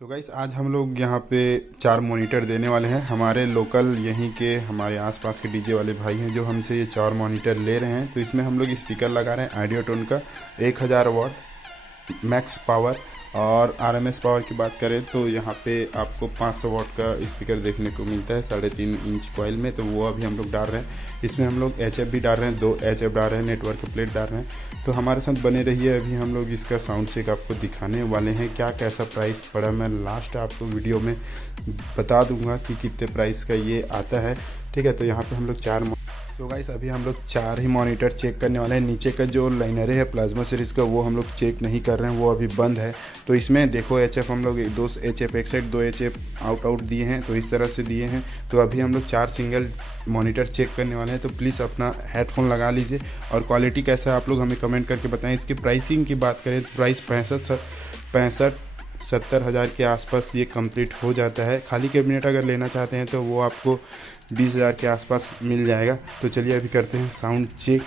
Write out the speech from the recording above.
So guys आज हम लोग यहाँ पे 4 मॉनिटर देने वाले हैं। हमारे लोकल यहीं के हमारे आसपास के डीजे वाले भाई हैं जो हमसे ये 4 मॉनिटर ले रहे हैं। तो इसमें हम लोग स्पीकर लगा रहे हैं आइडियोटोन का 1000 वाट मैक्स पावर, और आरएमएस पावर की बात करें तो यहाँ पे आपको 500 वाट का स्पीकर देखने को मिलता है 3.5 इंच कॉइल में। तो वो अभी हम लोग डाल रहे हैं। इसमें हम लोग एचएफ भी डाल रहे हैं, 2 एचएफ डाल रहे हैं, नेटवर्क प्लेट डाल रहे हैं। तो हमारे साथ बने रहिए। अभी हम लोग इसका साउंड चेक आपको दिखाने वाले हैं। क्या कैसा प्राइस पड़ा मैं लास्ट आपको वीडियो में बता दूंगा कि कितने प्राइस का ये आता है। ठीक है, तो यहाँ पे हम लोग 4 तो गाइस अभी हम लोग 4 ही मॉनिटर चेक करने वाले हैं। नीचे का जो लाइनर है प्लाज्मा सीरीज़ का वो हम लोग चेक नहीं कर रहे हैं, वो अभी बंद है। तो इसमें देखो एचएफ हम लोग 2 एचएफ एक साइड, 2 एचएफ आउट दिए हैं, तो इस तरह से दिए हैं। तो अभी हम लोग 4 सिंगल मॉनिटर चेक करने वाले हैं। तो प्लीज़ अपना हेडफोन लगा लीजिए और क्वालिटी कैसा है आप लोग हमें कमेंट करके बताएं। इसकी प्राइसिंग की बात करें तो प्राइस 65-70 हज़ार के आसपास ये कंप्लीट हो जाता है। खाली कैबिनेट अगर लेना चाहते हैं तो वो आपको 20 हज़ार के आसपास मिल जाएगा। तो चलिए अभी करते हैं साउंड चेक।